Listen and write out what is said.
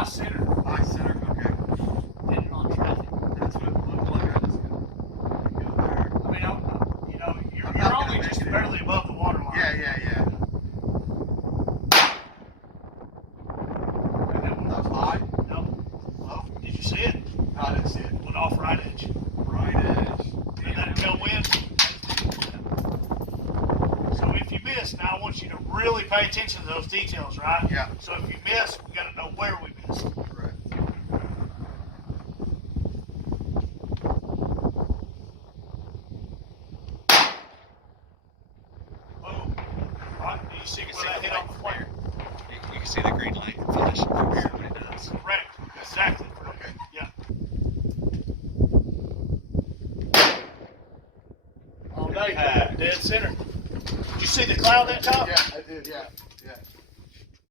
eye center, Eye center, okay. depending on traffic. That's what it looked like. I just go there. I mean, you know, I'm you're not gonna only make just it. barely above the water line. Yeah. And that That was one, high. no, Low? did you see it? No, I didn't see it. Went off right edge. Right edge. And that tail wind. So if you miss, now I want you to really pay attention to those details, right? Yeah. So if you miss, we got to know where we missed. Correct. Boom. Right. Do you see where that hit on the flare? You can see the green light flashing from here when it does. Correct. Exactly. Okay. Yeah. All day. Dead center. Did you see the cloud that top? Yeah, I did, yeah.